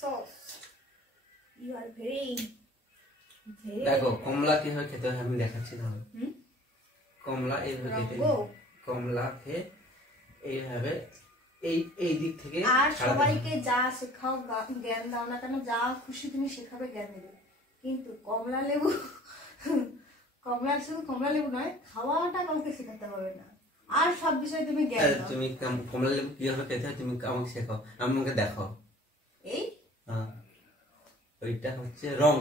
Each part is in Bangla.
সস ইউ আর ভেরি দেখো কমলা কিভাবে খেতে হয় আমি দেখাচ্ছি তাহলে। কমলা এইভাবে খেতে হয়, কমলাকে এইভাবে এই দিক থেকে। আর সবাইকে যা শেখাও জ্ঞান দাও না কেন, যা খুশি তুমি শেখাবে জ্ঞান দেবে, কিন্তু কমলা লেবু শুধু কমলা লেবু নয়, খাওয়াটা কাউকে শেখাতে হবে না, আর সব বিষয়ে তুমি জ্ঞান দাও। তুমি কমলা লেবু কিভাবে খেতে হয় তুমি আমাকে শেখাও, আমাকে দেখাও। এই ওইটা হচ্ছে রং,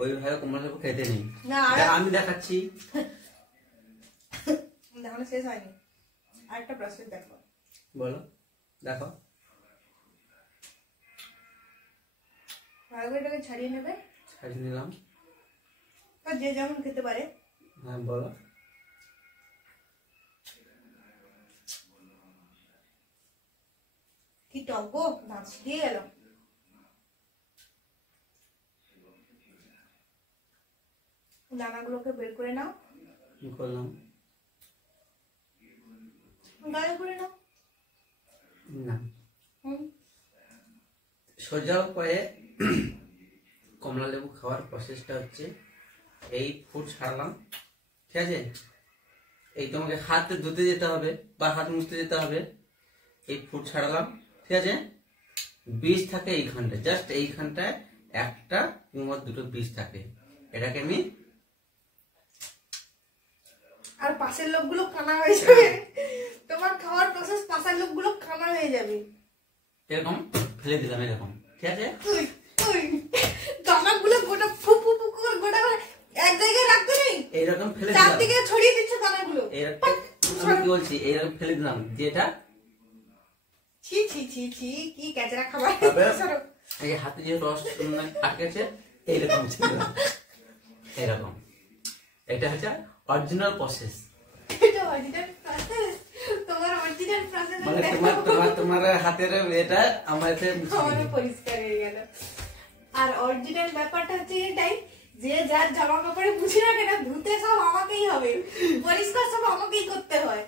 ওইভাবে কমলা লেবু খেতে নেই। আমি দেখাচ্ছি, দেখানো শেষ হয়নি, আরেকটা প্রসেস দেখো। বলো, দেখো। এটাকে ছাড়িয়ে নেবে, ছাড়িয়ে নিলাম। যে যেমন খেতে পারে। হ্যাঁ বলো। কি টক গো, দাঁত দিয়ে গেল। দানাগুলোকে বের করে নাও। করলাম। গায়ে করে নাও না, সোজা করে কমলা লেবু খাওয়ার প্রসেসটা হচ্ছে এই ফুড ছাড়লাম, ঠিক আছে? এই তোমাকে হাত ধুতে যেতে হবে বা হাত মুছতে যেতে হবে। এই ফুড ছাড়লাম, ঠিক আছে? বীজ থাকে এইখানটায়, জাস্ট এইখানটায় একটা কিংবা দুটো বীজ থাকে। এটাকে আমি আর পাশের লোকগুলো কানা হয়ে যাবে, তোমার খাওয়ার প্রসেস পাশের লোকগুলো কানা হয়ে যাবে। এরকম ফেলে দিলাম, এরকম, ঠিক আছে? দানাগুলো গোটা ফুপু করে গোটা করে এক জায়গায় রাখতে নেই, এইরকম ফেলে দিলাম, চারদিকে ছড়িয়ে দিচ্ছে দানাগুলো। এরকম আমি কি বলছি, এইরকম ফেলে দিলাম, যেটা ছি ছি ছি ছি, কি ক্যাচরা খাবার। এই হাতে যে রস আটকে আছে এইরকম ছিল, এরকম। এটা হচ্ছে অরিজিনাল প্রসেস। এটা অরিজিনাল প্রসেস, তোমার অরিজিনাল প্রসেস মানে তোমার হাতের এটা আমার খাওয়ানো পরিষ্কার হয়ে গেল। আর অরিজিনাল ব্যাপারটা হচ্ছে এটাই যে যার জামা কাপড়ে বুঝি না কেন ধুতে সব আমাকেই হবে, পরিষ্কার সব আমাকেই করতে হয়।